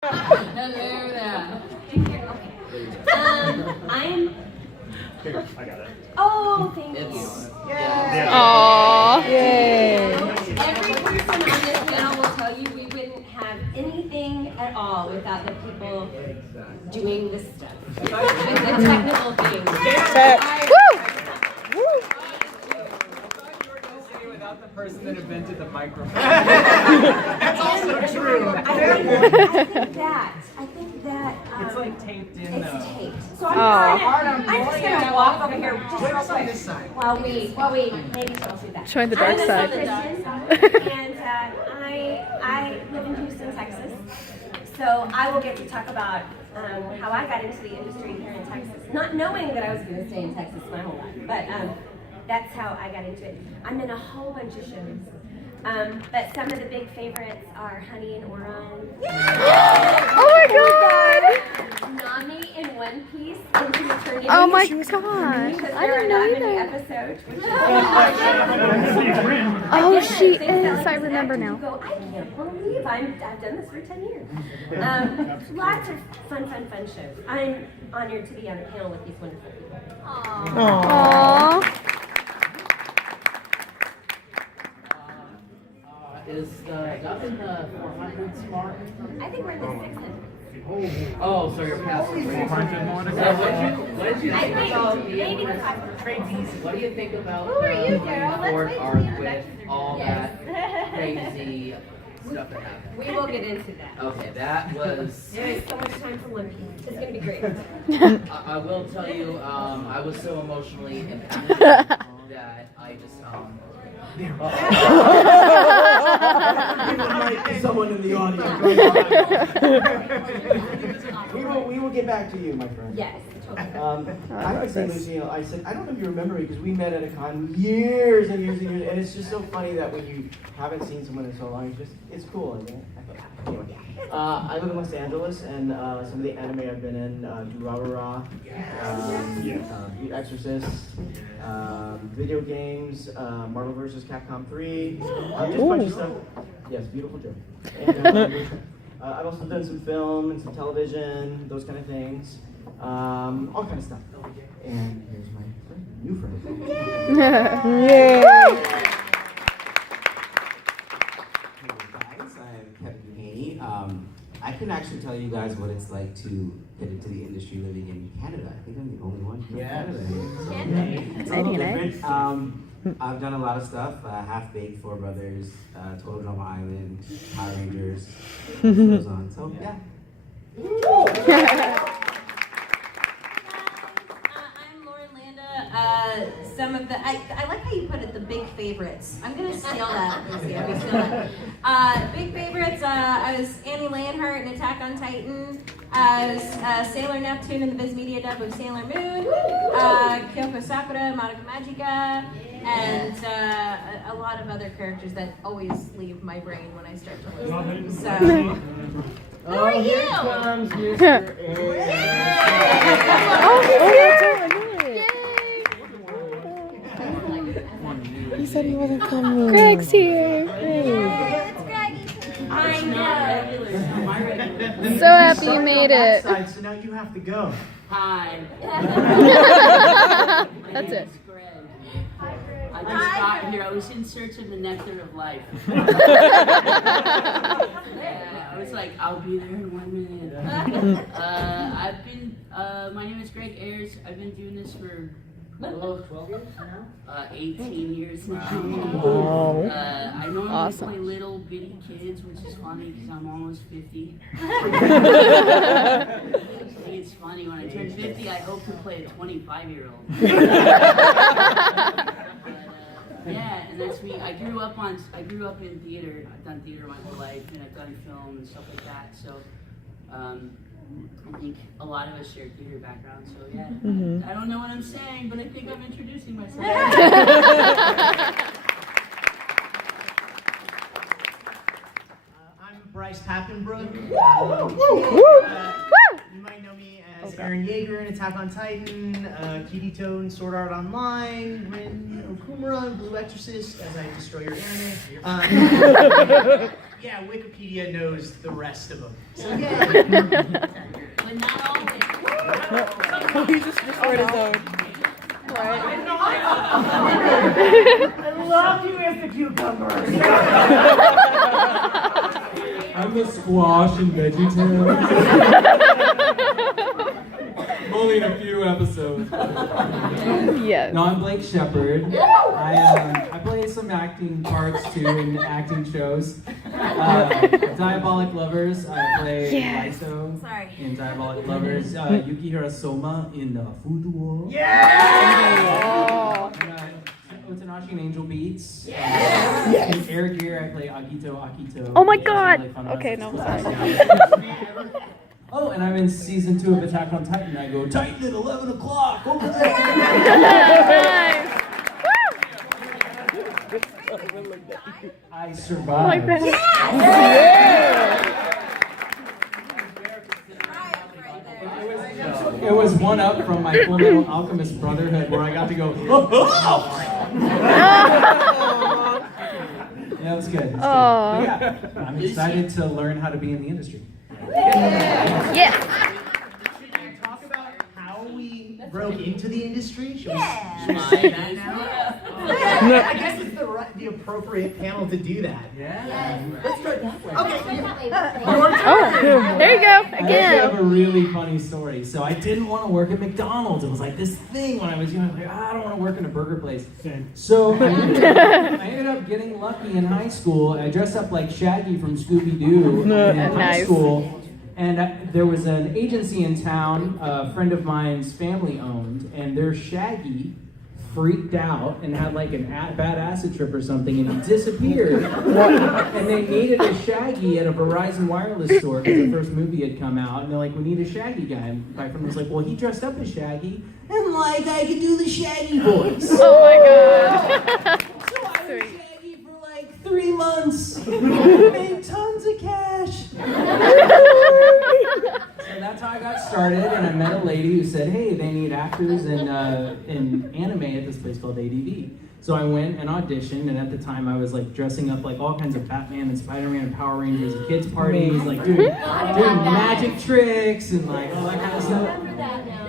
I'm. Here, I got it. Oh, thank you. Aww. Yay. Every person on this panel will tell you we wouldn't have anything at all without the people doing this stuff. With the technical things. Without the person that invented the microphone. That's also true. I think that it's like taped in though. It's taped. So I'm just gonna walk over here just real quick this side. while we maybe don't do that. Join the dark side. And I live in Houston, Texas. So I will get to talk about how I got into the industry here in Texas, not knowing that I was going to stay in Texas my whole life, but that's how I got into it. I'm in a whole bunch of shows, but some of the big favorites are Honey and Oron. Oh my god! Nami in One Piece into Eternity. Oh my god! Because I there are didn't not know many either. episodes. Which Oh, she They fell is. I into remember acting. now. You go, I can't believe I've done this for 10 years. Lots of fun shows. I'm honored to be on the panel with these wonderful people. Aww. Is up in the 400s mark? I think we're in the 600s. Oh, so you're past the 400 more to So go. what did you I think think about maybe the 500s. What do you think about Who are you, the Daryl? Let's board wait till art the with introductions are all done. that crazy stuff that happened? We will get into that. Okay, that was. There's so much time for One Piece. It's going to be great. I will tell you, I was so emotionally impacted that I just Someone in the audience. we will get back to you, my friend. Yes, totally. I would say, Lucy, I said, I don't know if you remember me because we met at a con years and years and years, and it's just so funny that when you haven't seen someone in so long, it's cool, isn't it? Anyway, I live in Los Angeles, and some of the anime I've been in, Durarara, The Exorcist, video games, Marvel vs. Capcom 3, just a bunch of stuff. Yes, beautiful joke. And, I've also done some film and some television, those kind of things, all kind of stuff. And here's my friend, new friend. Yay! Guys, I'm Kevin Haney. I can actually tell you guys what it's like to get into the industry living in Canada. I think I'm the only one from Canada here. It's a little different. I've done a lot of stuff. Half Baked, Four Brothers, Total Drama Island, Power Rangers, goes on. So yeah. I'm Lauren Landa. Some of the I like how you put it, the big favorites. I'm gonna steal that, Lucy. I'm gonna steal that. Big favorites. I was Annie Lanhart in Attack on Titan. I was Sailor Neptune in the Viz Media dub of Sailor Moon. Kyoko Sakura, Madoka Magica, and a lot of other characters that always leave my brain when I start to listen. So. Who are you? Here comes Mr. He said he wasn't coming. Greg's here. I know. So happy you made it. So now you have to go. Hi. That's it. Greg. I just got here. I was in search of the nectar of life. Yeah, I was like, I'll be there in 1 minute. I've been, my name is Greg Ayers. I've been doing this for 12 years now? 18 years now. Wow. I normally Awesome. play little bitty kids, which is funny because I'm almost 50. I think it's funny, when I turn 50, I hope to play a 25-year-old. Yeah, and that's me. I grew up in theater. I've done theater my whole life, and I've done film and stuff like that. So, I think a lot of us share theater backgrounds. So yeah, I don't know what I'm saying, but I think I'm introducing myself. I'm Bryce Happenbrook. You might know me as Aaron Yeager Attack on Titan, Kirito in Sword Art Online, Rin Okumura in Blue Exorcist, as I destroy your anime. Yeah, Wikipedia knows the rest of them. So yeah. But not always. He just destroyed his own. Right. I love you as the cucumber. I'm the squash and veggie tail. Only in a few episodes. Yes. No, I'm Blake Shepard. I play some acting parts too in acting shows. Diabolic Lovers. I play Laiso in Diabolic Lovers. Yukihira Soma in Food War. Oh. Otanashi and Angel Beats. In Air Gear, I play Akito. Oh my god! Okay, no, sorry. Oh, and I'm in season 2 of Attack on Titan. I go, Titan at 11 o'clock, over there! Nice! I survived. Like that. It was one up from my Full Metal Alchemist Brotherhood where I got to go, Yeah, it was good. It was good. But yeah, I'm excited to learn how to be in the industry. Yeah. Should we talk about how we broke into the industry? Should we Yeah. that now? I guess it's the appropriate panel to do that. Yeah. Let's start that way. Okay. Oh, there you go. I actually Again. have a really funny story. So I didn't want to work at McDonald's. It was like this thing when I was young. I was like, I don't want to work in a burger place. So I ended up getting lucky in high school. I dressed up like Shaggy from Scooby-Doo in high Nice. school. And there was an agency in town, a friend of mine's family owned, and their Shaggy freaked out and had like a bad acid trip or something, and he disappeared. And they needed a Shaggy at a Verizon wireless store because the first movie had come out, and they're like, we need a Shaggy guy. And my friend was like, well, he dressed up as Shaggy, and like I could do the Shaggy voice. Oh my god. So I was Shaggy for like 3 months. Made tons of cash. So that's how I got started, and I met a lady who said, hey, they need actors in anime at this place called ADV. So I went and auditioned, and at the time I was like dressing up like all kinds of Batman and Spider-Man and Power Rangers at kids' parties, like doing magic tricks and like all that kind of stuff.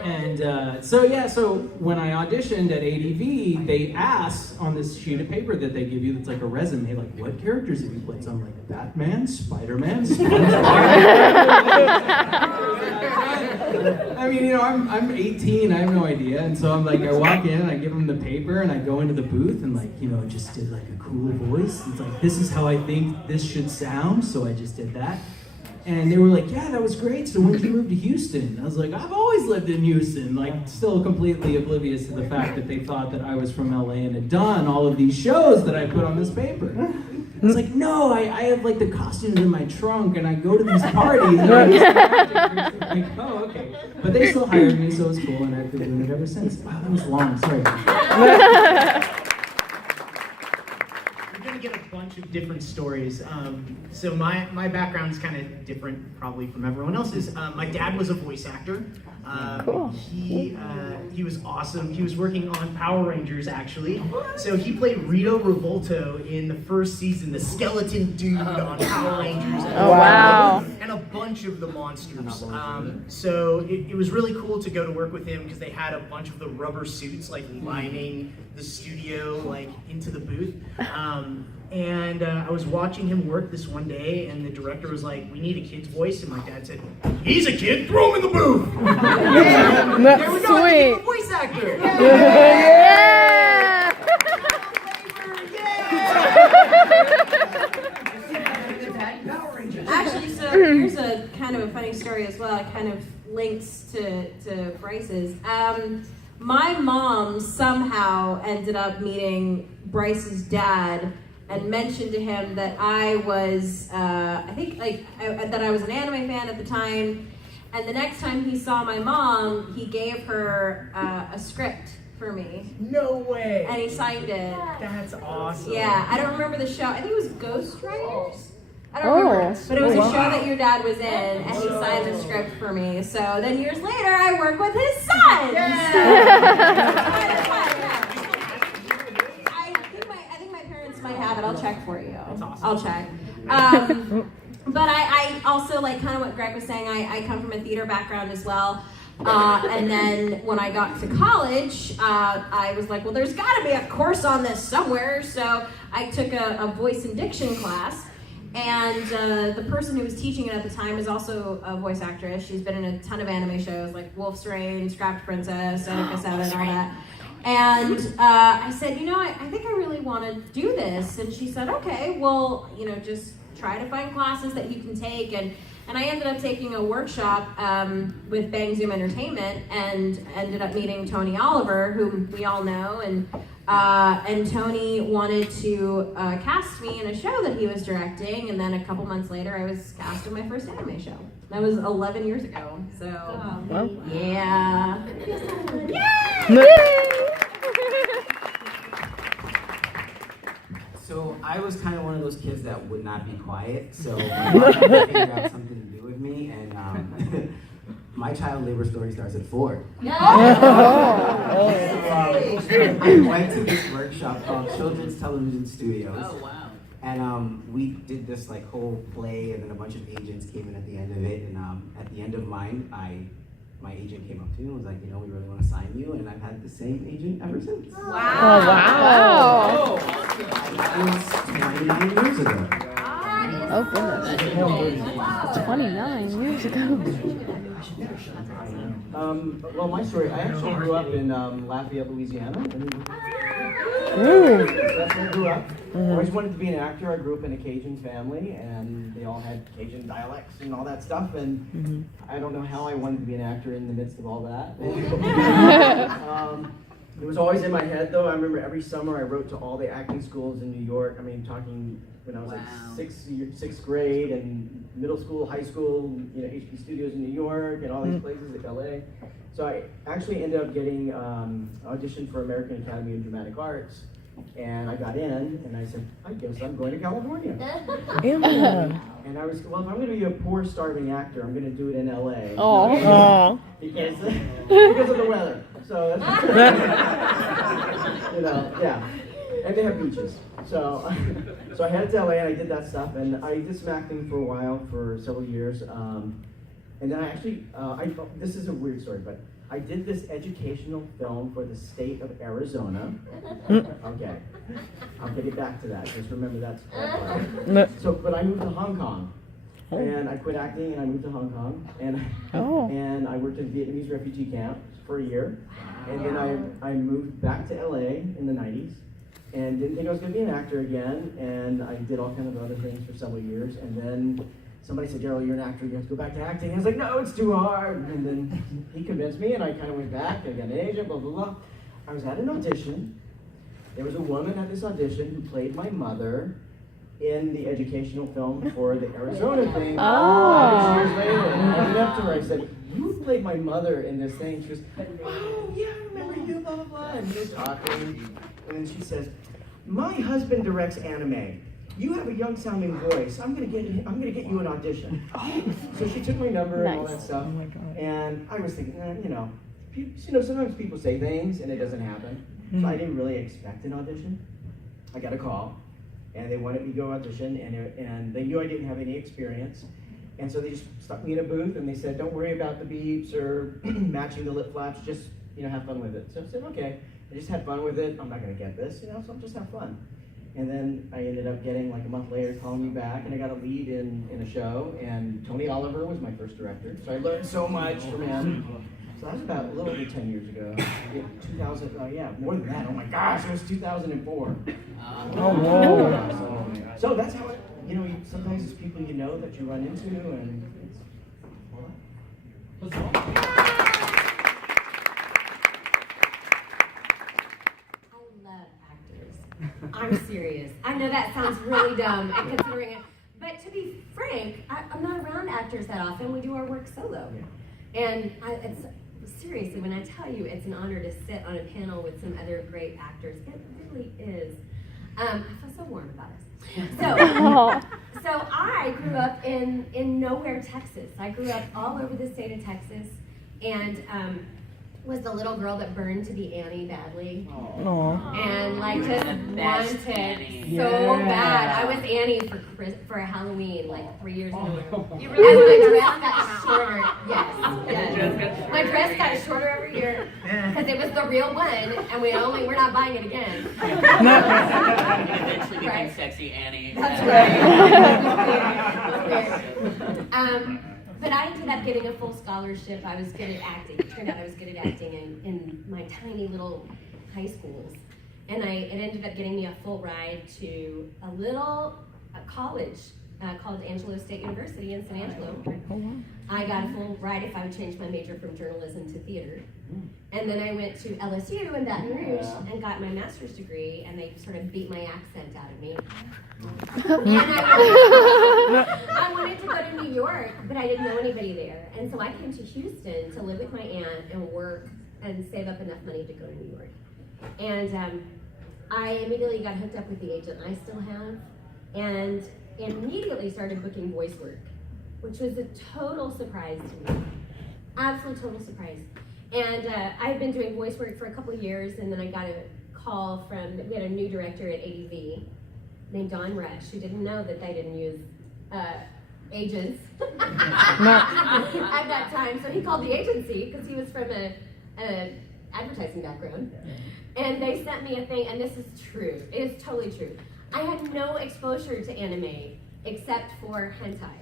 And so when I auditioned at ADV, they asked on this sheet of paper that they give you that's like a resume, like, what characters have you played? So I'm like, Batman, Spider-Man, I mean, you know, I'm 18, I have no idea. And so I'm like, I walk in and I give them the paper and I go into the booth and like, you know, just did like a cool voice. It's like, this is how I think this should sound. So I just did that. And they were like, yeah, that was great. So when did you move to Houston? I was like, I've always lived in Houston. Like, still completely oblivious to the fact that they thought that I was from LA and had done all of these shows that I put on this paper. It's like, no, I have like the costumes in my trunk and I go to these parties. And I'm like, oh, okay. But they still hired me, so it was cool, and I've been doing it ever since. Wow, that was long. Sorry. We're gonna get a bunch of different stories. So my background is kind of different, probably from everyone else's. My dad was a voice actor. Cool. He was awesome. He was working on Power Rangers, actually. So he played Rito Revolto in the first season, the skeleton dude on Power Rangers. Oh, wow. And a bunch of the monsters. So it was really cool to go to work with him because they had a bunch of the rubber suits like lining the studio like into the booth. And I was watching him work this one day, and the director was like, we need a kid's voice. And my dad said, he's a kid, throw him in the booth. That's there we go, I became a sweet. voice actor. Yeah! Actually, so here's a kind of a funny story as well. It kind of links to Bryce's. My mom somehow ended up meeting Bryce's dad and mentioned to him that I was, that I was an anime fan at the time. And the next time he saw my mom, he gave her a script for me. No way. And he signed it. That's awesome. Yeah, I don't remember the show. I think it was Ghost Riders. I don't remember. Oh. But it was a show that your dad was in, and he signed the script for me. So then years later, I work with his son. I think my parents might have it. I'll check for you. I'll check. But I also, like kind of what Greg was saying, I come from a theater background as well. And then when I got to college, I was like, well, there's got to be a course on this somewhere. So I took a voice and diction class. And the person who was teaching it at the time is also a voice actress. She's been in a ton of anime shows like Wolf's Rain, Scrapped Princess, Seneca 7, all that. And I said, I think I really want to do this. And she said, okay, well, just try to find classes that you can take. And I ended up taking a workshop with Bang Zoom Entertainment and ended up meeting Tony Oliver, whom we all know. And Tony wanted to cast me in a show that he was directing. And then a couple months later, I was cast in my first anime show. That was 11 years ago. So, yeah. So I was kind of one of those kids that would not be quiet, so my mom had to figure out something to do with me, and my child labor story starts at 4. I went to this workshop called Children's Television Studios. Oh, wow. And we did this whole play, and then a bunch of agents came in at the end of it, and at the end of mine, my agent came up to me and was like, we really want to sign you, and I've had the same agent ever since. Oh, wow. That was 29 years ago. Oh, goodness. 29 years ago. Well, my story, I actually grew up in Lafayette, Louisiana. Ooh. That's where I grew up. I always wanted to be an actor. I grew up in a Cajun family, and they all had Cajun dialects and all that stuff. And I don't know how I wanted to be an actor in the midst of all that. It was always in my head, though. I remember every summer I wrote to all the acting schools in New York. I mean, talking when I was like sixth grade and middle school, high school, HP Studios in New York and all these places like LA. So I actually ended up getting auditioned for American Academy of Dramatic Arts, and I got in, and I said, I guess I'm going to California. And I was, well, if I'm going to be a poor, starving actor, I'm going to do it in LA. Oh. Because of the weather. So that's, yeah. And they have beaches. So I headed to LA and I did that stuff, and I did some acting for a while, for several years. And then I actually, this is a weird story, but I did this educational film for the state of Arizona. Okay, I'll get back to that. Just remember that's but I moved to Hong Kong, and I quit acting and I moved to Hong Kong, and I worked in a Vietnamese refugee camp for a year, and then I moved back to LA in the 90s, and didn't think I was going to be an actor again, and I did all kinds of other things for several years, and then somebody said, Gerald, you're an actor, you have to go back to acting. I was like, no, it's too hard. And then he convinced me, and I kind of went back. I got an agent, blah, blah, blah. I was at an audition. There was a woman at this audition who played my mother in the educational film for the Arizona thing. Oh. Years later. And I went up to her, I said, you played my mother in this thing. She goes, oh, yeah, I remember you, blah, blah, blah. And we were talking, and then she says, my husband directs anime. You have a young sounding voice. I'm gonna get you an audition. So she took my number and all that stuff. Oh my God. And I was thinking, sometimes people say things and it doesn't happen. So I didn't really expect an audition. I got a call, and they wanted me to go audition, and they knew I didn't have any experience. And so they just stuck me in a booth, and they said, don't worry about the beeps or matching the lip flaps, just have fun with it. So I said, okay. I just had fun with it. I'm not gonna get this, so I'll just have fun. And then I ended up getting, like a month later, calling me back, and I got a lead in a show, and Tony Oliver was my first director. So I learned so much from him. So that was about a little over 10 years ago. 2000, more than that. Oh my gosh, it was 2004. Oh, whoa. So that's how it, sometimes it's people that you run into, and it's, I'm serious. I know that sounds really dumb, and considering it, but to be frank, I'm not around actors that often. We do our work solo, and seriously, when I tell you it's an honor to sit on a panel with some other great actors, it really is. I feel so warm about it. So I grew up in nowhere, Texas. I grew up all over the state of Texas, and was the little girl that burned to be Annie badly. And like just wanted so bad. I was Annie for Halloween like 3 years ago. You really and my dress got shorter. Yes. My dress got shorter every year because it was the real one, and we're not buying it again. Eventually became sexy Annie. That's right. But I ended up getting a full scholarship. I was good at acting. It turned out I was good at acting in my tiny little high schools. And it ended up getting me a full ride to a college called Angelo State University in San Angelo. I got a full ride if I would change my major from journalism to theater. And then I went to LSU in Baton Rouge and got my master's degree, and they sort of beat my accent out of me. And I wanted to go to New York, but I didn't know anybody there. And so I came to Houston to live with my aunt and work and save up enough money to go to New York. And I immediately got hooked up with the agent I still have, and immediately started booking voice work, which was a total surprise to me. Absolute total surprise. And I had been doing voice work for a couple of years, and then I got a call we had a new director at ADV named Don Rush, who didn't know that they didn't use agents at that time. So he called the agency because he was from a advertising background. And they sent me a thing, and this is true. It is totally true. I had no exposure to anime except for hentai.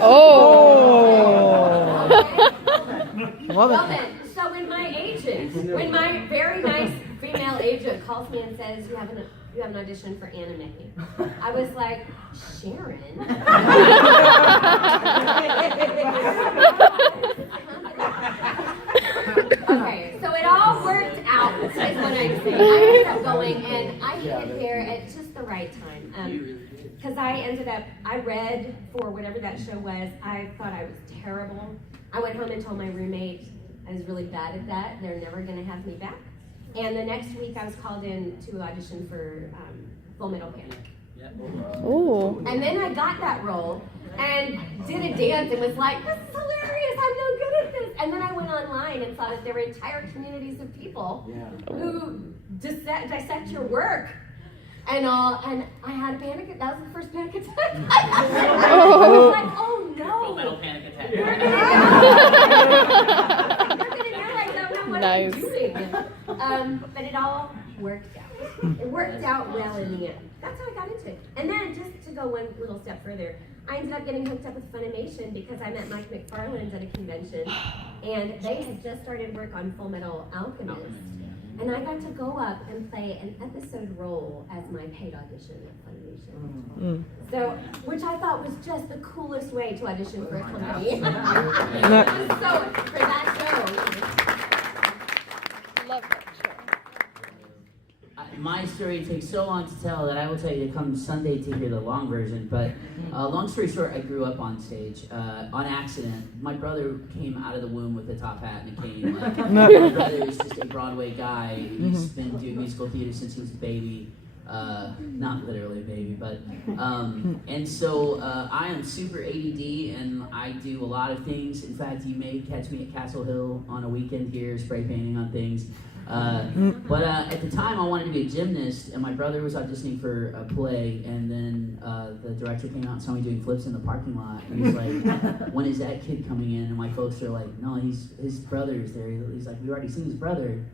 Oh! Okay? Well then, so when my very nice female agent calls me and says, you have an audition for anime, I was like, Sharon? Okay, so it all worked out, is what I'm saying. I ended up going, and I hit there at just the right time. Because I read for whatever that show was. I thought I was terrible. I went home and told my roommate I was really bad at that. They're never going to have me back. And the next week I was called in to audition for Full Metal Panic. Ooh. And then I got that role and did a dance and was like, this is hilarious, I'm no good at this. And then I went online and saw that there were entire communities of people who dissect your work and all, and I had a panic attack. That was the first panic attack. I was like, oh no. Full Metal Panic Attack. You're gonna hear I don't know what I'm doing. But it all worked out. It worked out well in the end. That's how I got into it. And then just to go one little step further, I ended up getting hooked up with Funimation because I met Mike McFarland at a convention, and they had just started work on Full Metal Alchemist. And I got to go up and play an episode role as my paid audition at Funimation. So, which I thought was just the coolest way to audition for a company. So, for that show. Love that show. My story takes so long to tell that I will tell you to come Sunday to hear the long version. But long story short, I grew up on stage on accident. My brother came out of the womb with a top hat and a cane. My brother is just a Broadway guy. He's been doing musical theater since he was a baby. Not literally a baby, but and so I am super ADD, and I do a lot of things. In fact, you may catch me at Castle Hill on a weekend here, spray painting on things. But at the time, I wanted to be a gymnast, and my brother was auditioning for a play, and then the director came out and saw me doing flips in the parking lot, and he's like, when is that kid coming in? And my folks are like, no, his brother's there. He's like, we already seen his brother.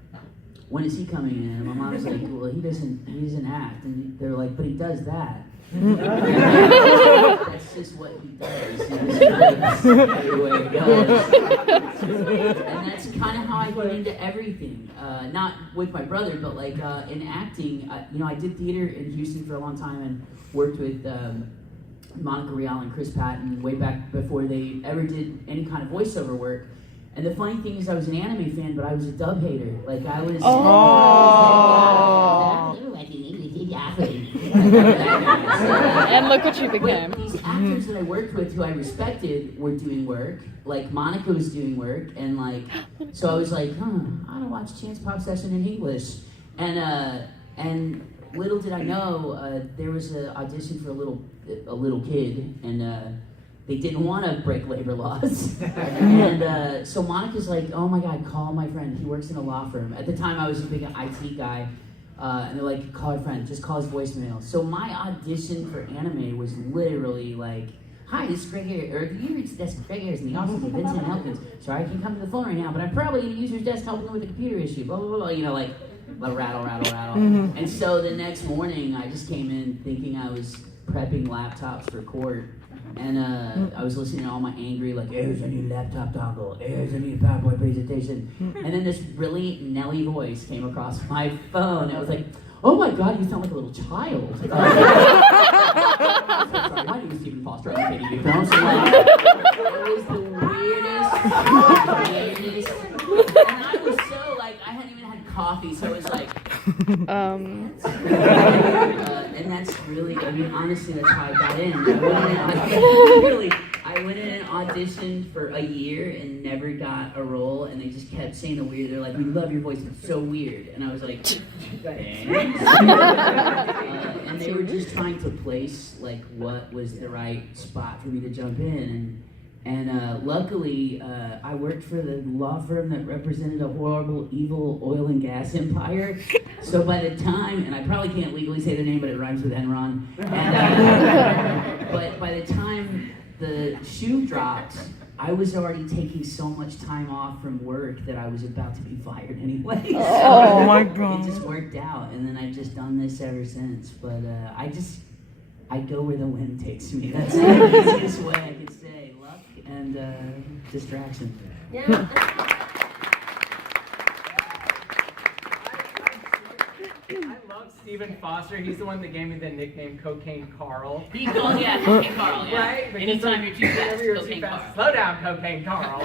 When is he coming in? And my mom's like, well, he doesn't act. And they're like, but he does that. That's just what he does. That's the way it goes. And that's kind of how I got into everything. Not with my brother, but like in acting. I did theater in Houston for a long time and worked with Monica Rial and Chris Patton way back before they ever did any kind of voiceover work. And the funny thing is, I was an anime fan, but I was a dub hater. Like I was. And look what you became. But these actors that I worked with, who I respected, were doing work. Like Monica was doing work, and like, so I was like, I don't watch Chance Pop Session in English, and little did I know, there was an audition for a little kid, and they didn't want to break labor laws. And so Monica's like, oh my God, call my friend. He works in a law firm. At the time, I was a big IT guy. And they're like, call a friend, just call his voicemail. So my audition for anime was literally like, hi, this is Greg Ayers, or you reached the desk of Greg Ayers in the office of Vincent Elkins. Sorry, I can't come to the phone right now, but I'm probably in the user's desk helping them with a computer issue, blah, blah, blah, blah, you know, like, rattle. And so the next morning, I just came in thinking I was prepping laptops for court. And I was listening to all my angry, like, Ayers, I need a laptop dongle. Ayers, I need a PowerPoint presentation. And then this really Nelly voice came across my phone. I was like, oh my God, you sound like a little child. Sorry, my name is Stephen Foster. I'm kidding you. Don't say that. It was the weirdest. And I was so, like, I hadn't even had coffee, so it was like... and that's really, I mean, honestly, that's how I got in. I went in and auditioned for a year and never got a role, and they just kept saying the weird. They're like, we love your voice, it's so weird. And I was like, thanks. And they were just trying to place, like, what was the right spot for me to jump in. And luckily, I worked for the law firm that represented a horrible, evil oil and gas empire. So by the time, and I probably can't legally say their name, but it rhymes with Enron. And, but by the time the shoe dropped, I was already taking so much time off from work that I was about to be fired anyway. So Oh my God. It just worked out, and then I've just done this ever since. But I go where the wind takes me. That's the easiest way I could say. Luck and distraction. Yeah. I love Stephen Foster. He's the one that gave me the nickname Cocaine Carl. Cocaine Carl, yeah. Right? Because Anytime you're too fast, whenever you're Cocaine too fast, Carl. slow down, Cocaine Carl.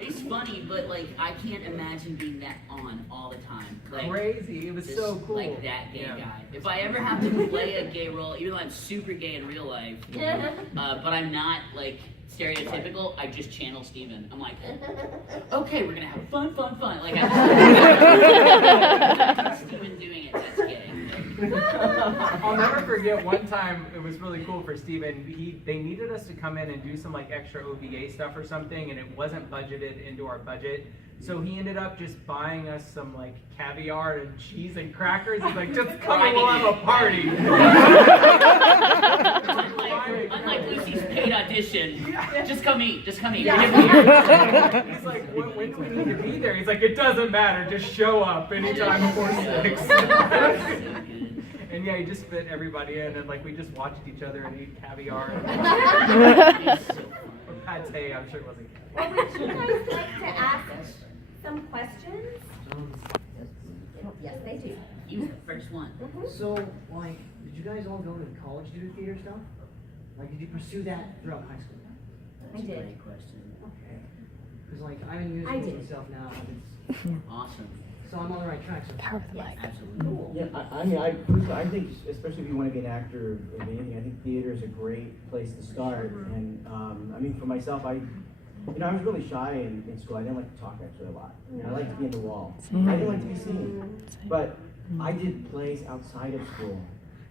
It's funny, but like I can't imagine being that on all the time. Like, Crazy. It was just so cool. Like that gay Yeah. guy. If I ever have to play a gay role, even though I'm super gay in real life, but I'm not like stereotypical, I just channel Steven. I'm like, okay, we're gonna have fun. Like I'm Steven doing it, that's gay. I'll never forget one time, it was really cool for Steven. They needed us to come in and do some like extra OVA stuff or something, and it wasn't budgeted into our budget. So he ended up just buying us some like caviar and cheese and crackers. He's like, just come and we'll have a party. Unlike Lucy's paid audition, just come eat. Yeah. He's like, when do we need to be there? He's like, it doesn't matter, just show up anytime before 6. And yeah, he just fit everybody in, and like we just watched each other and eat caviar. Or pate, I'm sure it wasn't caviar. Well, would you guys like to ask some questions? Yes, they do. You were the first one. So, like, did you guys all go to college to do theater stuff? Like, did you pursue that throughout high school? I did. Great question. Okay. Because, like, I'm in music I did. myself now. Awesome. So I'm on the right track. So. Absolutely. Yeah, I mean, I think, especially if you want to be an actor in anything, I think theater is a great place to start. And I mean, for myself, I was really shy in school. I didn't like to talk actually a lot. I liked to be in the wall. I didn't like to be seen. But I did plays outside of school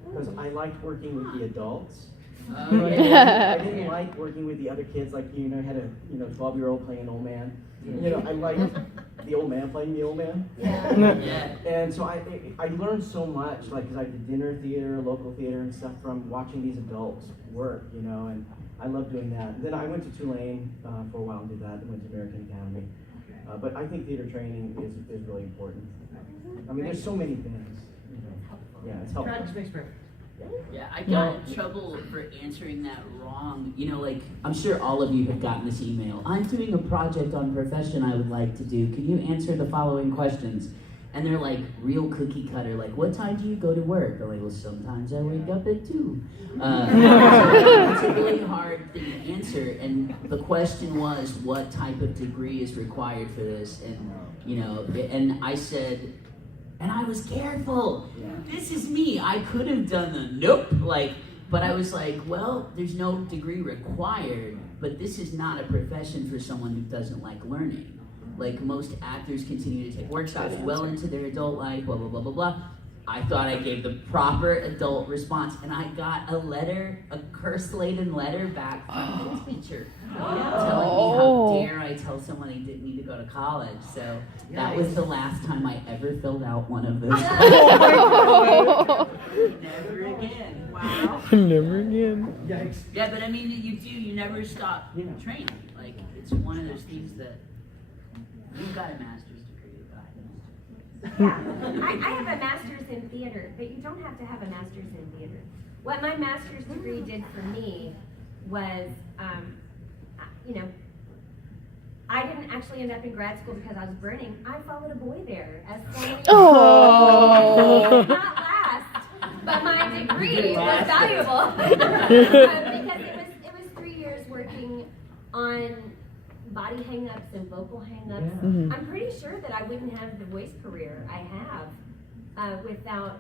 because I liked working with the adults. I didn't like working with the other kids. Like had a 12-year-old playing an old man. I liked the old man playing the old man. Yeah. And so I learned so much, like, because I did dinner theater, local theater, and stuff from watching these adults work, and I love doing that. Then I went to Tulane for a while and did that, and went to American Academy. But I think theater training is really important. I mean, there's so many things. Yeah, it's helpful. Practice makes perfect. Yeah, I got in trouble for answering that wrong. Like, I'm sure all of you have gotten this email. I'm doing a project on profession I would like to do. Can you answer the following questions? And they're like real cookie cutter, like, what time do you go to work? I'm like, well, sometimes I wake up at 2. It's a really hard thing to answer. And the question was, what type of degree is required for this? And, and I said, and I was careful. Yeah. This is me. I could have done the nope. But I was like, well, there's no degree required, but this is not a profession for someone who doesn't like learning. like most actors continue to take workshops well into their adult life, blah, blah, blah, blah, blah. I thought I gave the proper adult response, and I got a letter, a curse-laden letter back from the teacher telling me how dare I tell someone they didn't need to go to college. So that was the last time I ever filled out one of those. Never again. Wow. Never again. Yikes. Yeah, but I mean, you never stop training. Like, it's one of those things that you've got a master's degree, Yeah, I have a master's in theater, but you don't have to have a master's in theater. What my master's degree did for me was, I didn't actually end up in grad school because I was burning. I followed a boy there as Oh. It did not last, but my degree was valuable because it was 3 years working on body hang-ups and vocal hang-ups. Mhm. I'm pretty sure that I wouldn't have the voice career I have without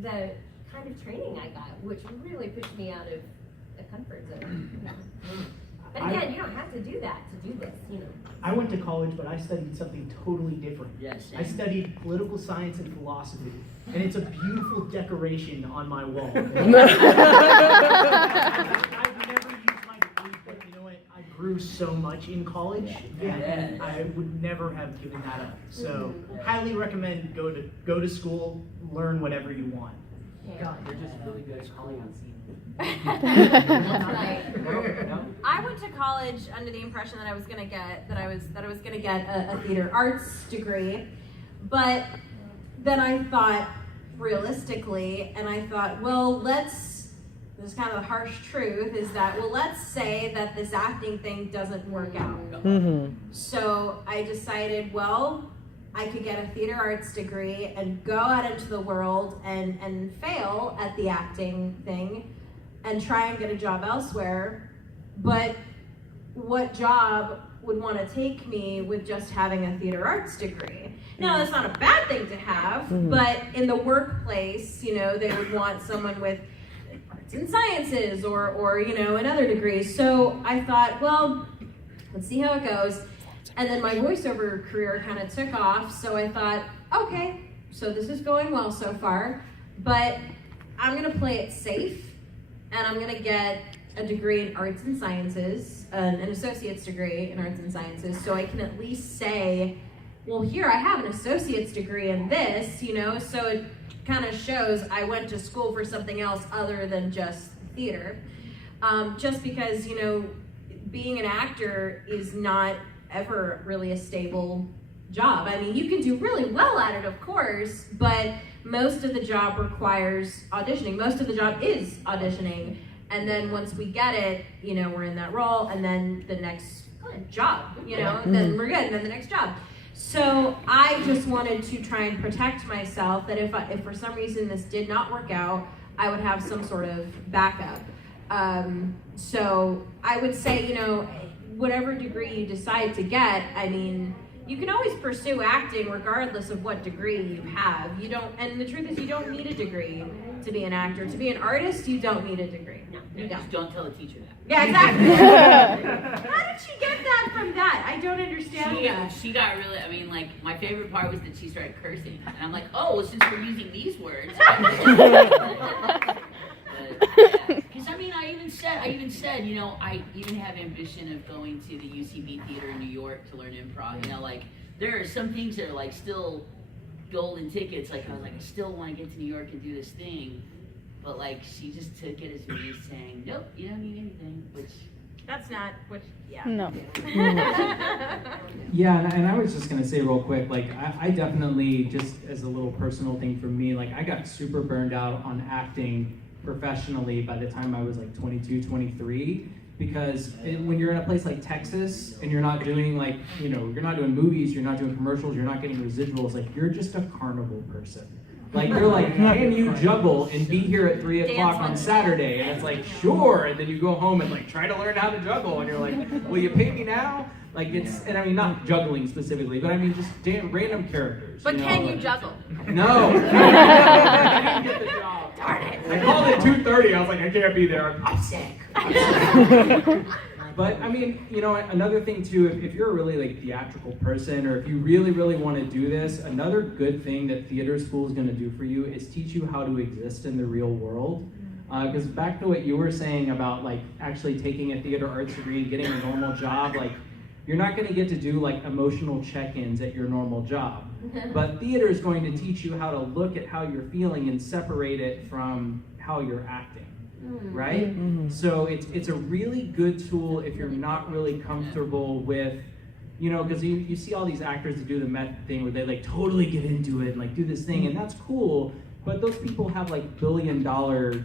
the kind of training I got, which really pushed me out of the comfort zone. But again, you don't have to do that to do this, I went to college, but I studied something totally different. Yes. I studied political science and philosophy, and it's a beautiful decoration on my wall. I've never used my degree, but you know what? I grew so much in college that I would never have given that up. So, highly recommend go to school, learn whatever you want. God, you're just really good at calling on scenes. I went to college under the impression that I was gonna get a theater arts degree, but then I thought realistically, and I thought, well, this is kind of the harsh truth, is that, well, let's say that this acting thing doesn't work out. Mm-hmm. So I decided, well, I could get a theater arts degree and go out into the world and fail at the acting thing and try and get a job elsewhere. But what job would want to take me with just having a theater arts degree? Now, that's not a bad thing to have, but in the workplace, they would want someone with arts and sciences or another degree. So I thought, well, let's see how it goes. And then my voiceover career kind of took off, so I thought, okay, so this is going well so far, but I'm gonna play it safe, and I'm gonna get a degree in arts and sciences, an associate's degree in arts and sciences, so I can at least say, well, here I have an associate's degree in this, so it kind of shows I went to school for something else other than just theater. Just because, being an actor is not ever really a stable job. I mean, you can do really well at it, of course, but most of the job requires auditioning. Most of the job is auditioning. And then once we get it, we're in that role, and then the next job, then we're good, and then the next job. So I just wanted to try and protect myself that if for some reason this did not work out, I would have some sort of backup. So I would say, whatever degree you decide to get, I mean, you can always pursue acting regardless of what degree you have. And the truth is you don't need a degree to be an actor. To be an artist, you don't need a degree. No, you don't. Just don't tell the teacher that. Yeah, exactly. How did she get that from that? I don't understand that. She got really, my favorite part was that she started cursing. And I'm like, oh, well, since we're using these words. Because I even said, I even have ambition of going to the UCB Theater in New York to learn improv. There are some things that are still golden tickets. I was like, I still want to get to New York and do this thing, but she just took it as me saying, nope, you don't need anything. Which that's not what. Yeah. No. Yeah, and I was just gonna say real quick, I definitely, just as a little personal thing for me, I got super burned out on acting professionally by the time I was 22, 23, because when you're in a place like Texas and you're not doing you're not doing movies, you're not doing commercials, you're not getting residuals, you're just a carnival person. You're can you juggle and be here at 3 o'clock on Saturday? And it's sure, and then you go home and try to learn how to juggle, and you're will you pay me now? And I mean, not juggling specifically, but I mean just random characters. But can you juggle? No. I didn't get the job. Darn it. I called at 2:30. I was like, I can't be there. I'm sick. But I mean, you know, another thing too, if you're a really like theatrical person, or if you really, really want to do this, another good thing that theater school is going to do for you is teach you how to exist in the real world. Because back to what you were saying about like actually taking a theater arts degree, getting a normal job, like you're not going to get to do like emotional check-ins at your normal job. But theater is going to teach you how to look at how you're feeling and separate it from how you're acting, right? So it's a really good tool if you're not really comfortable with, you know, because you see all these actors that do the method thing where they like totally get into it and like do this thing, and that's cool, but those people have like billion-dollar,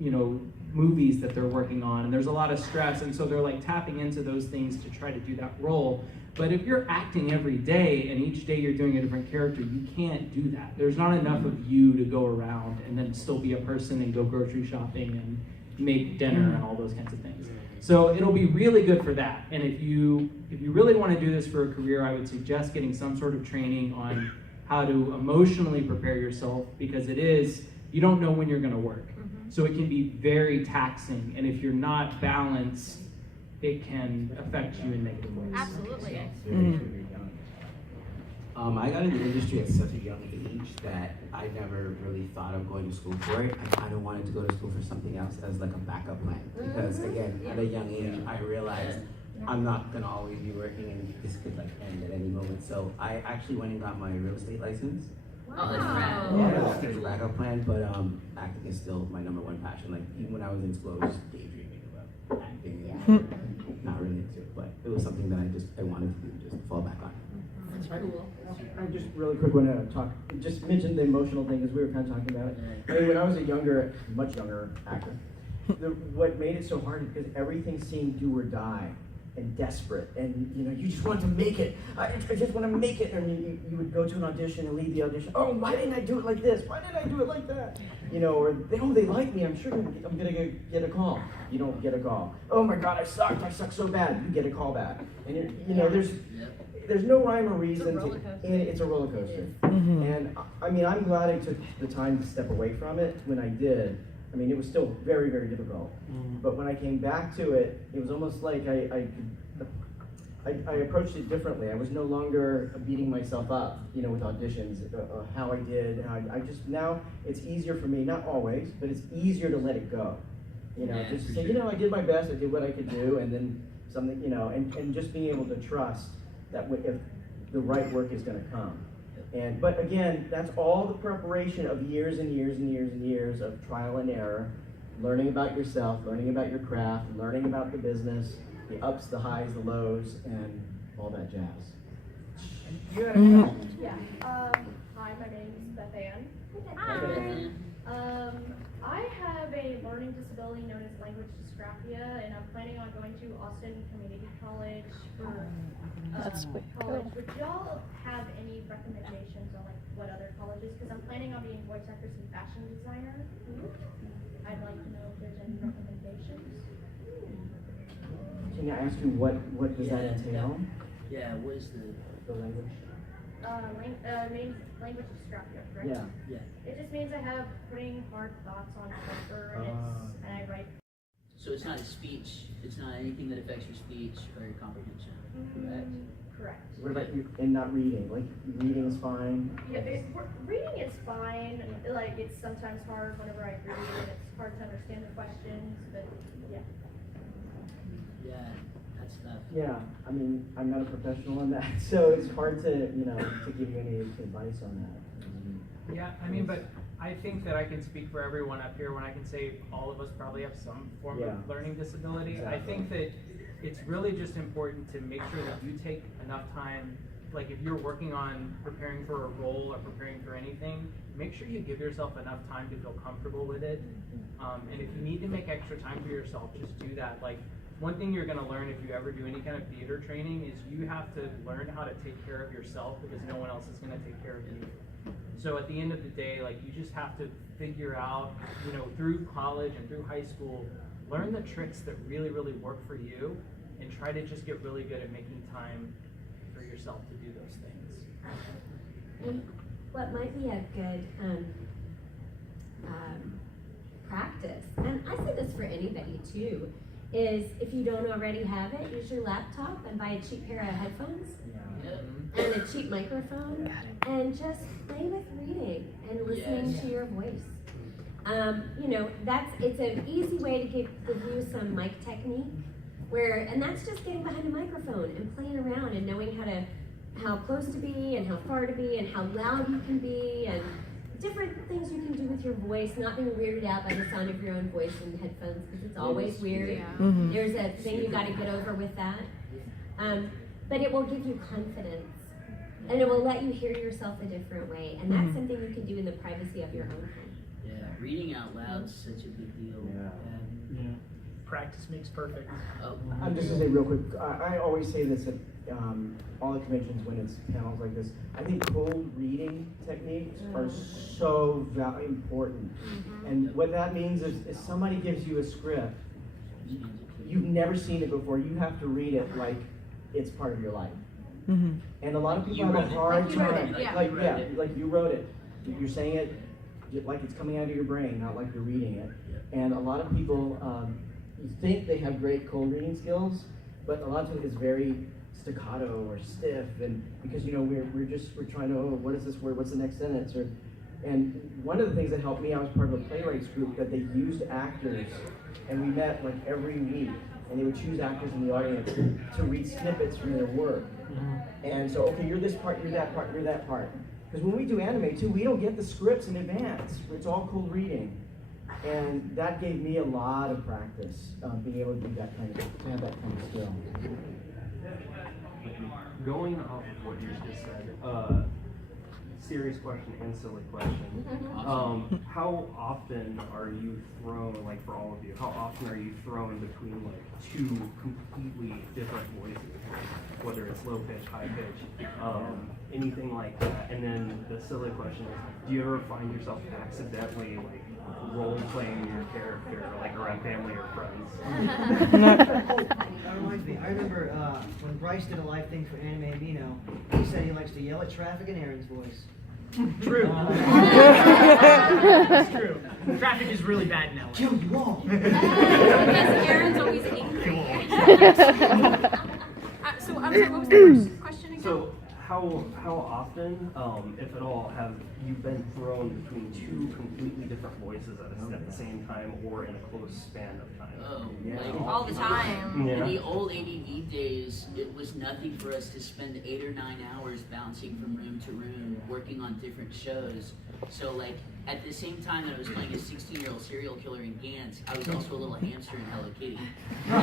you know, movies that they're working on, and there's a lot of stress, and so they're like tapping into those things to try to do that role. But if you're acting every day and each day you're doing a different character, you can't do that. There's not enough of you to go around and then still be a person and go grocery shopping and make dinner and all those kinds of things. So it'll be really good for that. And if you really want to do this for a career, I would suggest getting some sort of training on how to emotionally prepare yourself, because you don't know when you're going to work. So it can be very taxing, and if you're not balanced, it can affect you in negative ways. Absolutely. I got into the industry at such a young age that I never really thought of going to school for it. I kind of wanted to go to school for something else as like a backup plan, because again, at a young age, I realized I'm not gonna always be working, and this could like end at any moment. So I actually went and got my real estate license. Oh, that's rad. Yeah, as a backup plan, but acting is still my number one passion. Like even when I was in school, I was just daydreaming about acting, and not really into it, but it was something that I wanted to do, just fall back on. That's cool. I just really quick want to talk, just mention the emotional thing, because we were kind of talking about it. I mean, when I was a much younger actor, what made it so hard is because everything seemed do or die and desperate, and you know, you just want to make it. I just want to make it. I mean, you would go to an audition and leave the audition. Oh, why didn't I do it like this? Why didn't I do it like that? You know, or they like me. I'm sure I'm gonna get a call. You don't get a call. Oh my God, I sucked so bad. You get a call back, and you know, there's no rhyme or reason. It's a roller coaster. And I mean, I'm glad I took the time to step away from it when I did. I mean, it was still very, very difficult. But when I came back to it, it was almost like I approached it differently. I was no longer beating myself up, you know, with auditions, how I did. I just, now it's easier for me, not always, but it's easier to let it go. You know, just to say, you know, I did my best, I did what I could do, and then something, you know, and just being able to trust that if the right work is going to come. But again, that's all the preparation of years and years and years and years of trial and error, learning about yourself, learning about your craft, learning about the business, the ups, the highs, the lows, and all that jazz. Yeah. Hi, my name's Beth Ann. Hi. I have a learning disability known as language dysgraphia, and I'm planning on going to Austin Community College for college. Would y'all have any recommendations on like what other colleges? Because I'm planning on being voice actress and fashion designer. I'd like to know if there's any recommendations. Can I ask you what does that entail? Yeah, what is the language? Language dysgraphia, right? Yeah. It just means I have putting hard thoughts on paper, and I write. So it's not a speech, it's not anything that affects your speech or your comprehension, correct? Correct. What about you, and not reading? Like, reading is fine? Yeah, reading is fine. Like, it's sometimes hard whenever I read it. It's hard to understand the questions, but yeah. Yeah, that's tough. Yeah, I mean, I'm not a professional in that, so it's hard to, you know, to give you any advice on that. Yeah, I mean, but I think that I can speak for everyone up here when I can say all of us probably have some form of learning disability. Exactly. I think that it's really just important to make sure that you take enough time, like if you're working on preparing for a role or preparing for anything, make sure you give yourself enough time to feel comfortable with it. And if you need to make extra time for yourself, just do that. Like, one thing you're gonna learn if you ever do any kind of theater training is you have to learn how to take care of yourself, because no one else is gonna take care of you. So at the end of the day, like, you just have to figure out, you know, through college and through high school, learn the tricks that really, really work for you, and try to just get really good at making time for yourself to do those things. And what might be a good practice, and I say this for anybody too, is if you don't already have it, use your laptop and buy a cheap pair of headphones and a cheap microphone and just play with reading and listening to your voice. You know, it's an easy way to give you some mic technique and that's just getting behind a microphone and playing around and knowing how close to be and how far to be and how loud you can be and different things you can do with your voice, not being weirded out by the sound of your own voice in headphones because it's always weird. Yeah. Mm-hmm. There's a thing you got to get over with that. But it will give you confidence and it will let you hear yourself a different way. And that's something you can do in the privacy of your own home. Yeah, reading out loud is such a big deal. Yeah. Practice makes perfect. I'm just gonna say real quick, I always say this at all the conventions when it's panels like this. I think cold reading techniques are so important. And what that means is if somebody gives you a script, you've never seen it before, you have to read it like it's part of your life. And a lot of people have a hard time, like you wrote it. You're saying it like it's coming out of your brain, not like you're reading it. And a lot of people, you think they have great cold reading skills, but a lot of times it's very staccato or stiff, and because we're trying to, what is this word? What's the next sentence? And one of the things that helped me, I was part of a playwrights group that they used actors, and we met like every week, and they would choose actors in the audience to read snippets from their work. And so, okay, you're this part, you're that part, you're that part. Because when we do anime too, we don't get the scripts in advance. It's all cold reading. And that gave me a lot of practice, being able to do that kind of, to have that kind of skill. Going off of what you just said, serious question and silly question. How often are you thrown, like for all of you, how often are you thrown between like two completely different voices, whether it's low pitch, high pitch, anything like that? And then the silly question is, do you ever find yourself accidentally like role playing your character, like around family or friends? That reminds me, I remember when Bryce did a live thing for Anime Amino, he said he likes to yell at traffic in Aaron's voice. True. It's true. Traffic is really bad in LA. Kill you all. Yes, Aaron's always angry. So I'm sorry, what was the first question again? So how often, if at all, have you been thrown between two completely different voices at the same time or in a close span of time? Like, all the time. In the old ADD days, it was nothing for us to spend 8 or 9 hours bouncing from room to room, working on different shows. So like, at the same time that I was playing a 16-year-old serial killer in Gantz, I was also a little hamster in Hello Kitty. The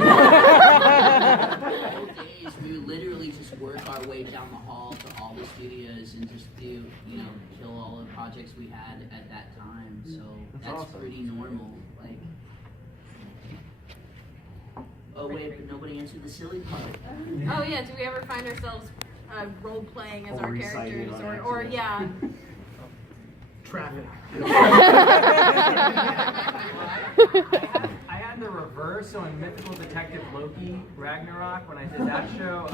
old days, we would literally just work our way down the hall to all the studios and just do, kill all the projects we had at that time. So that's awesome. pretty normal. Like, oh wait, but nobody answered the silly part. Oh yeah, do we ever find ourselves role playing as Or our reciting characters, on or accident. yeah? Traffic. I had the reverse, so in Mythical Detective Loki Ragnarok, when I did that show,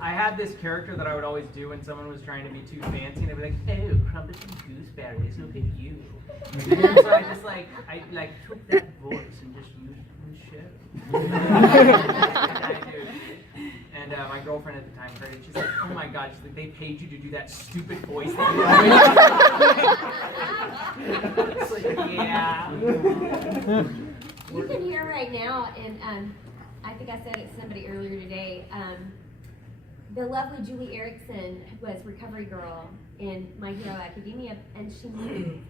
I had this character that I would always do when someone was trying to be too fancy, and I'd be like, oh, crumpets and gooseberries, look at you. And so I just took that voice and just used shit. And my girlfriend at the time heard it. She's like, oh my god, she's like, they paid you to do that stupid voice that you did. It's like, yeah. You can hear right now, and I think I said it to somebody earlier today, the lovely Julie Erickson was Recovery Girl in My Hero Academia, and she moved.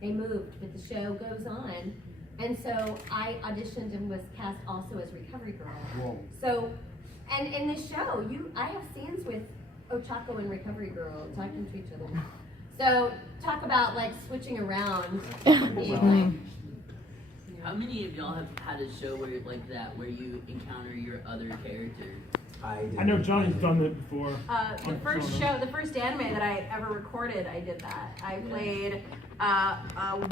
They moved, but the show goes on. And so I auditioned and was cast also as Recovery Girl. Whoa. So, and in this show, I have scenes with Ochako and Recovery Girl talking to each other. So talk about like switching around. How many of y'all have had a show where like that, where you encounter your other character? I know Johnny's done that before. The first anime that I ever recorded, I did that. I played a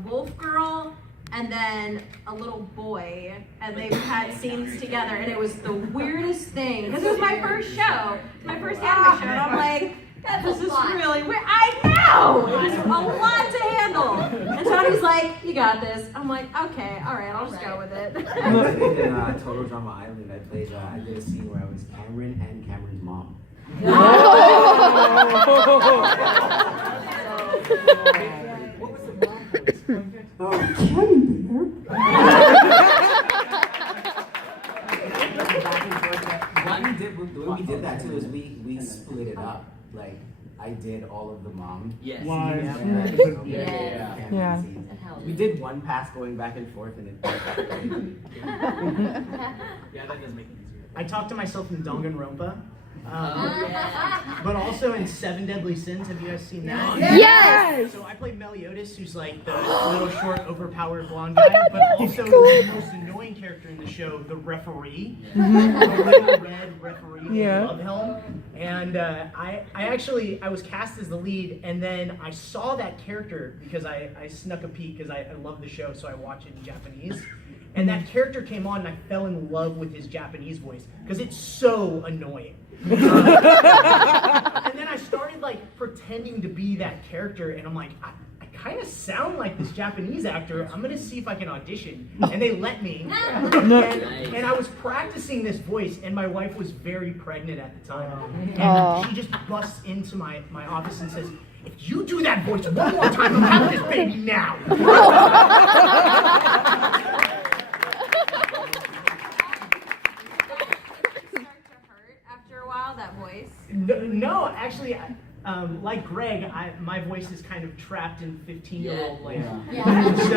wolf girl and then a little boy, and they had scenes together, and it was the weirdest thing. This was my first show, my first anime show, and I'm like, this is really weird. I know! It was a lot to handle. And Tony Everybody's like, you got this. I'm like, okay, all right, I'll just go with it. I did it in Total Drama Island. I did a scene where I was Cameron and Cameron's mom. What was the mom voice? Oh, Cameron, the way we did that too is we split it up. Like I did all of the mom. Yes. Live. Yeah. We did one pass going back and forth, and it. Yeah, that does make it easier. I talked to myself in Danganronpa. Yeah. But also in Seven Deadly Sins, have you guys seen that? Yes! So I play Meliodas, who's like the little short, overpowered blonde guy, but also the most annoying character in the show, the referee, the little red referee with Yeah. the love helm. And I was cast as the lead, and then I saw that character because I snuck a peek because I love the show, so I watch it in Japanese. And that character came on, and I fell in love with his Japanese voice because it's so annoying. And then I started like pretending to be that character, and I'm like, I kind of sound like this Japanese actor. I'm gonna see if I can audition, and they let me. And I was practicing this voice, and my wife was very pregnant at the time, and she just busts into my office and says, "If you do that voice one more time, I'm having this baby now." That voice? No, actually, like Greg, my voice is kind of trapped in 15-year-old land. So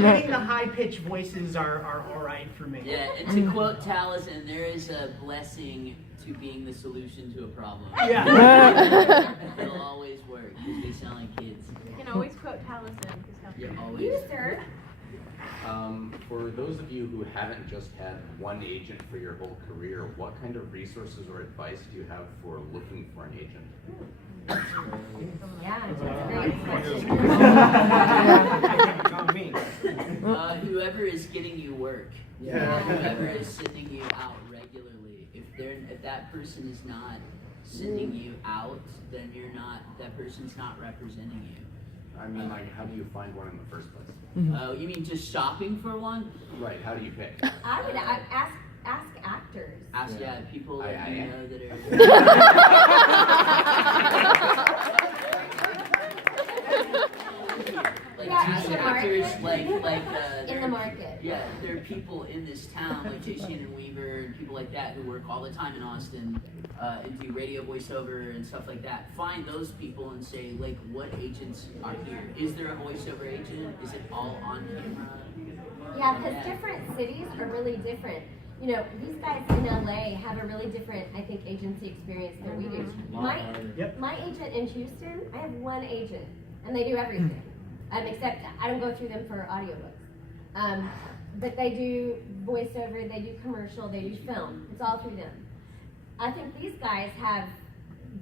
getting the high-pitched voices are all right for me. Yeah, and to quote Taliesin, there is a blessing to being the solution to a problem. Yeah. It'll always work because they sound like kids. You can always quote Taliesin. Yeah, always. You, sir. For those of you who haven't just had one agent for your whole career, what kind of resources or advice do you have for looking for an agent? Yeah, that's a great question. Whoever is getting you work, whoever is sending you out regularly, if that person is not sending you out, then that person's not representing you. I mean, like, how do you find one in the first place? Oh, you mean just shopping for one? Right, how do you pick? I would ask actors. Ask people that you know that are ask actors like in the market. Yeah, there are people in this town like J. Shannon Weaver and people like that who work all the time in Austin and do radio voiceover and stuff like that. Find those people and say, like, what agents are here? Is there a voiceover agent? Is it all on camera? Yeah, because different cities are really different. You know, these guys in LA have a really different, I think, agency experience than we do. My agent in Houston, I have one agent, and they do everything. Except I don't go through them for audiobooks. But they do voiceover, they do commercial, they do film. It's all through them. I think these guys have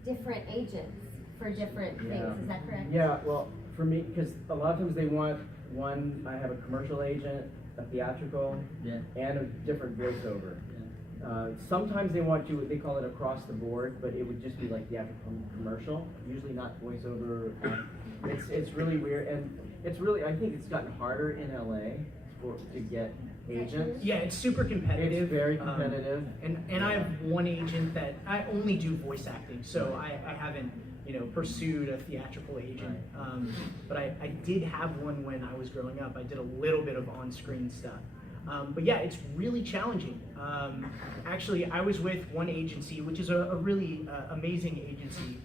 different agents for different things. Is that correct? Yeah, well, for me, because a lot of times they want one, I have a commercial agent, a theatrical, and a different voiceover. Sometimes they want you, they call it across the board, but it would just be like theatrical and commercial, usually not voiceover. It's really weird, and it's really, I think it's gotten harder in LA to get agents. Yeah, it's super competitive. It's very competitive. And I have one agent that I only do voice acting, so I haven't, pursued a theatrical agent. But I did have one when I was growing up. I did a little bit of on-screen stuff. But yeah, it's really challenging. Actually, I was with one agency, which is a really amazing agency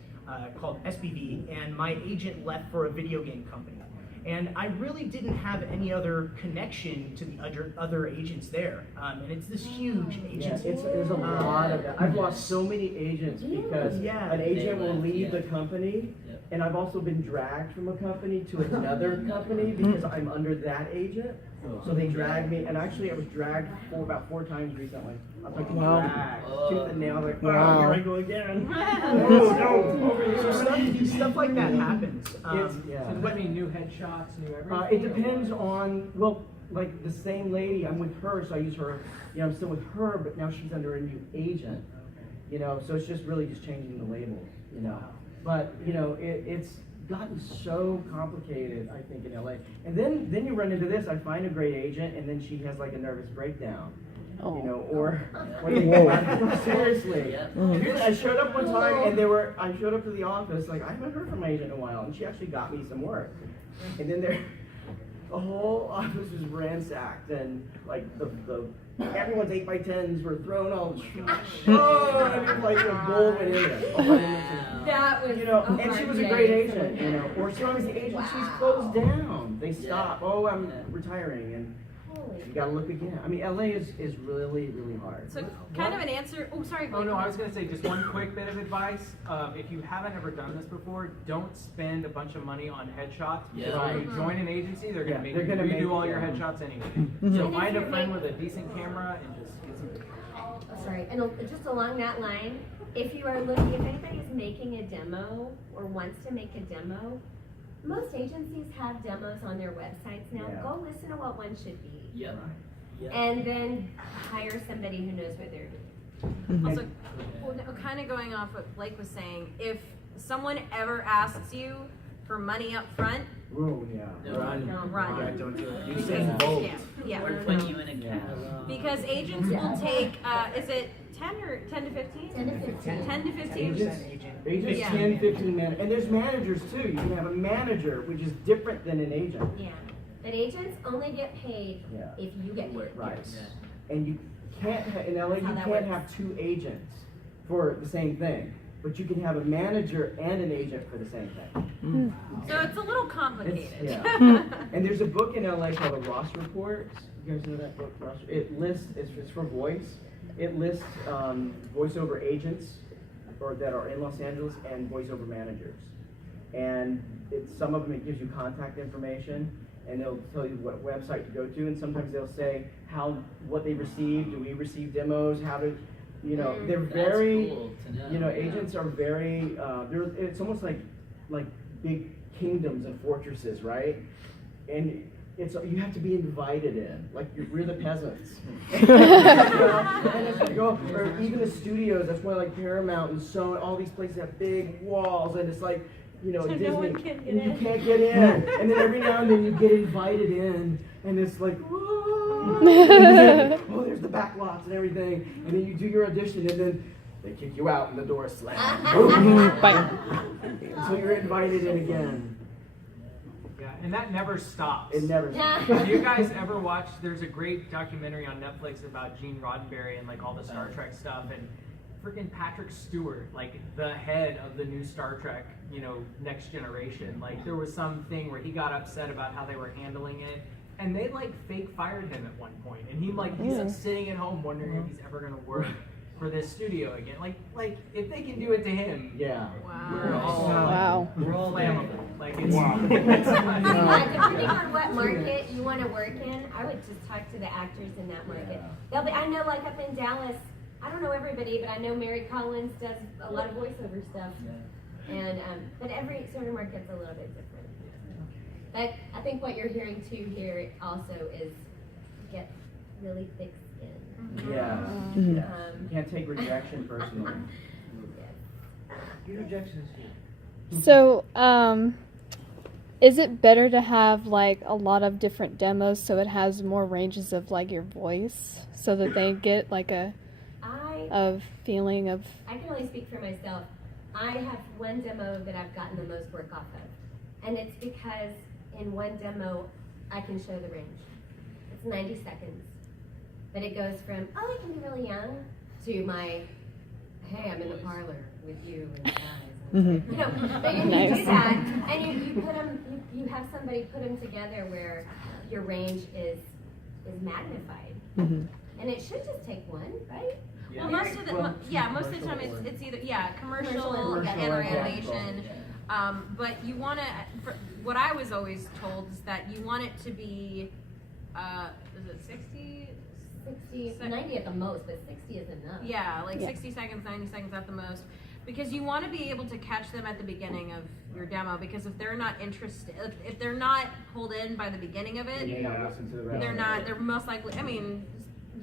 called SBV, and my agent left for a video game company. And I really didn't have any other connection to the other agents there. And it's this huge agency. Yeah, there's a lot of that. I've lost so many agents because an agent will leave the company, and I've also been dragged from a company to another company because I'm under that agent. So they dragged me, and actually I was dragged about 4 times recently. I was like, dragged, tooth and nail, like, here I go again. Stuff like that happens. So does that mean new headshots, new everything? It depends on, well, like the same lady, I'm with her, so I use her, I'm still with her, but now she's under a new agent, so it's just really just changing the labels, But, it's gotten so complicated, I think, in LA. And then you run into this. I find a great agent, and then she has like a nervous breakdown. Oh. You know, or Whoa. seriously. Yep. I showed up one time, and I showed up to the office, like, I haven't heard from my agent in a while, and she actually got me some work. And then the whole office was ransacked, and like everyone's 8x10s were thrown all. Oh, I mean, like the gold went in there. Oh, That was, you know, and she was a great agent, you know. Or so was the agency's closed down. They stopped. Oh, I'm retiring, and you gotta look again. I mean, LA is really, really hard. So kind of an answer. Oh, sorry. Oh no, I was gonna say just one quick bit of advice. If you haven't ever done this before, don't spend a bunch of money on headshots. Yeah. When you join an agency, they're gonna make you they're gonna redo all make- your yeah. headshots anyway. Mm-hmm. So find a friend with a decent camera and just get some. Sorry, and just along that line, if you are looking, if anybody is making a demo or wants to make a demo, most agencies have demos on their websites now. Yeah. Go listen to what one should be. Yep. Yep. And then hire somebody who knows what they're doing. Also, kind of going off what Blake was saying, if someone ever asks you for money up front, Oh, yeah. Run. run. Yeah, don't do it. You Because- say vote. Yeah. We're putting you in a catalog. Because agents will take, is it 10 or 10 to 15? 10 to 15. 10 to 15. Agents Yeah. 10, 15 managers. And there's managers too. You can have a manager, which is different than an agent. Yeah. But agents only get paid Yeah. if you get paid. Right. Yeah. And you can't, in LA, you How that can't works. have two agents for the same thing. But you can have a manager and an agent for the same thing. So it's a little complicated. Yeah. And there's a book in LA called the Ross Report. You guys know that book, Ross? It lists, it's for voice. It lists voiceover agents that are in Los Angeles and voiceover managers. And some of them, it gives you contact information, and they'll tell you what website to go to, and sometimes they'll say what they received. Do we receive demos? How did, you know, they're very, That's cool to know. you know, agents are very, it's almost like big kingdoms and fortresses, right? And you have to be invited in, like we're the peasants. You know? And as you go, or even the studios, that's why like Paramount and so all these places have big walls, and it's like, you know, So Disney, no one can get and you in. can't get in. And then every now and then you get invited in, and it's like, whoa. Oh, there's the back lots and everything. And then you do your audition, and then they kick you out, and the door slams. So you're invited in again. Yeah, and that never stops. It never. Have you guys ever watched, there's a great documentary on Netflix about Gene Roddenberry and like all the Star Trek stuff, and freaking Patrick Stewart, like the head of the new Star Trek, you know, Next Generation, like there was some thing where he got upset about how they were handling it, and they like fake fired him at one point, and he's like sitting at home wondering if he's ever gonna work for this studio again. Like if they can do it to him, Yeah. we're all Wow. we're all flammable. Like it's, Depending on what market you want to work in, I would just talk to the actors in that market. They'll be, I know, like up in Dallas, I don't know everybody, but I know Mary Collins does a lot of voiceover stuff. And but every sort of market's a little bit different. But I think what you're hearing too here also is get really thick skin. Yeah. Mhm. Yeah. You can't take rejection personally. Your rejection is So, is it better to have like a lot of different demos so it has more ranges of like your voice so that they get like a feeling of? I can only speak for myself. I have one demo that I've gotten the most work off of. And it's because in one demo, I can show the range. It's 90 seconds. But it goes from, oh, I can be really young, to my, hey, I'm in the parlor with you and the guys. Mhm. You know, but you Nice. do that, and you put them, you have somebody put them together where your range is magnified. Mhm. And it should just take one, right? Well, most of the most of the time it's either commercial or animation. But you want to. What I was always told is that you want it to be, is it 60? 90 at the most, but 60 is enough. Yeah, like 60 seconds, 90 seconds at the most. Because you want to be able to catch them at the beginning of your demo, because if they're not interested, if they're not pulled in by the beginning of it, You may not listen to the rest. they're most likely, I mean,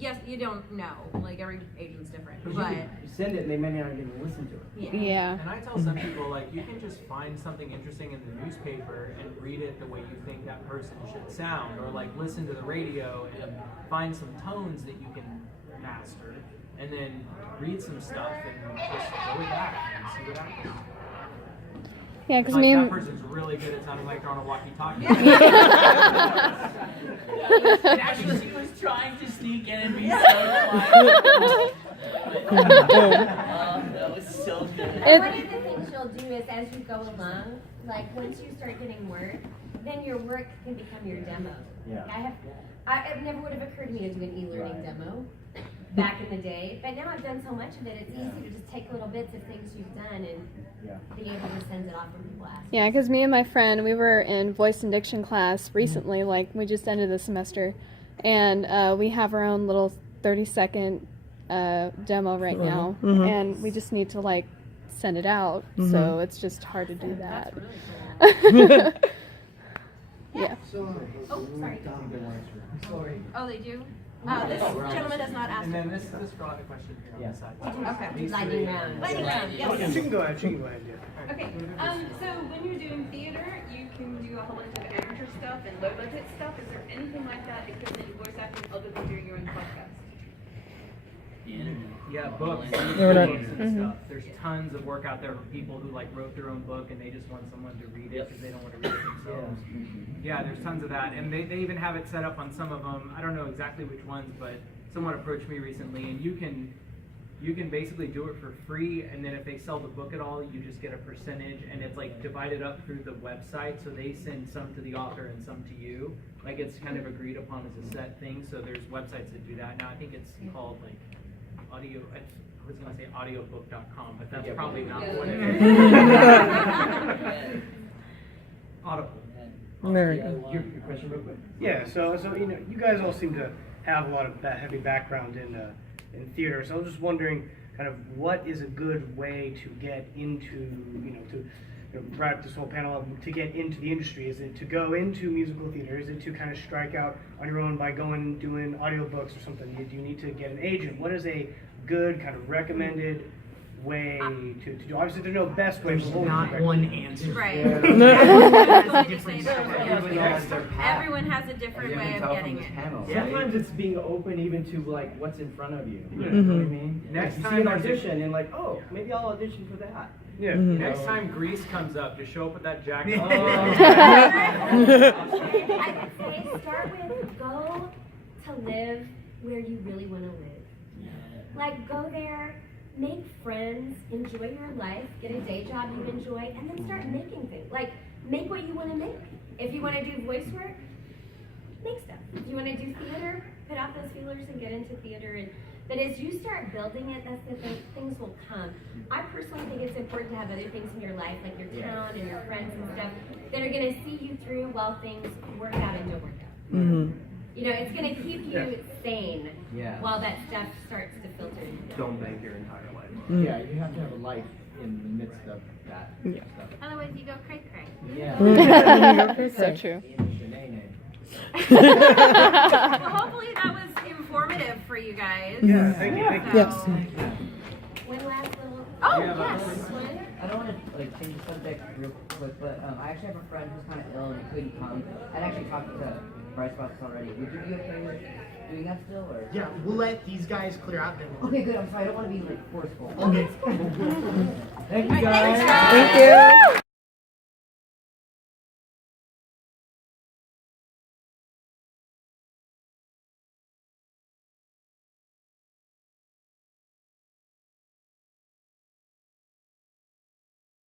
yes, you don't know. Like every agent's different, You but send it and they may not even listen to it. Yeah. And I tell some people, like, you can just find something interesting in the newspaper and read it the way you think that person should sound, or like listen to the radio and find some tones that you can master, and then read some stuff and just go with that and see what happens. Yeah, because Like, me that and person's really good at sounding like they're on a walkie-talkie. And actually, she was trying to sneak in and be so quiet. That was so good. And one of the things you'll do is, as you go along, like once you start getting work, then your work can become your demo. Yeah. It never would have occurred to me to do an e-learning demo back in the day, but now I've done so much of it, it's easy to just take little bits of things you've done and be able to send it off when people ask. Yeah, because me and my friend, we were in voice and diction class recently, like we just ended the semester, and we have our own little 30-second demo right now, and we just need to like send it out, so it's just hard to do that. Yeah. So, oh, sorry. sorry. Oh, they do. This gentleman does not ask. And then this girl had a question here on the side. Okay. Lightning round. Lightning round. Yeah, Yes. she can go ahead. Yeah. Okay, so when you're doing theater, you can do a whole bunch of amateur stuff and low budget stuff. Is there anything like that equivalent in voice acting other than doing your own podcast? Yeah, books and stuff. There's tons of work out there for people who like wrote their own book and they just want someone to read it because they don't want to read it themselves. Yeah, there's tons of that, and they even have it set up on some of them. I don't know exactly which ones, but someone approached me recently, and you can basically do it for free, and then if they sell the book at all, you just get a percentage, and it's like divided up through the website, so they send some to the author and some to you. Like it's kind of agreed upon as a set thing, so there's websites that do that. Now I think it's called like audio, I was going to say audiobook.com, but that's probably not what it is. Audible. Your question real quick. Yeah. So you know, you guys all seem to have a lot of heavy background in theater. So I was just wondering, kind of, what is a good way to get into, wrap up this whole panel up, to get into the industry? Is it to go into musical theater? Is it to kind of strike out on your own by going and doing audiobooks or something? Do you need to get an agent? What is a good kind of recommended way to do? Obviously, there's no best way. There's not one answer. Right. Everyone has a different way of getting it. Sometimes it's being open even to like what's in front of you. You know what I mean? Next you time see an there's a- audition and like, oh, maybe I'll audition for that. Yeah. Next time Grease comes up, just show up with that jacket. I would say start with go to live where you really want to live. Like go there, make friends, enjoy your life, get a day job you enjoy, and then start making things. Like make what you want to make. If you want to do voice work, make stuff. If you want to do theater, put out those feelers and get into theater. But as you start building it, that's the thing, things will come. I personally think it's important to have other things in your life, like your town and your friends and stuff, that are going to see you through while things work out and don't work out. You know, it's going to keep you sane while that stuff starts to filter in. Don't bank your entire life. Yeah, you have to have a life in the midst of that stuff. Otherwise, you go cray-cray. Yeah. So true. Well, hopefully that was informative for you guys. Yeah, thank you. Yes. One last little. Oh, yes. I don't want to like change the subject real quick, but I actually have a friend who's kind of ill and he couldn't come. I'd actually talked to Bryce about this already. Would you be okay with doing that still, or? Yeah, we'll let these guys clear out then. Okay, good. I'm sorry. I don't want to be like forceful. Okay. Thank you guys. Thank you.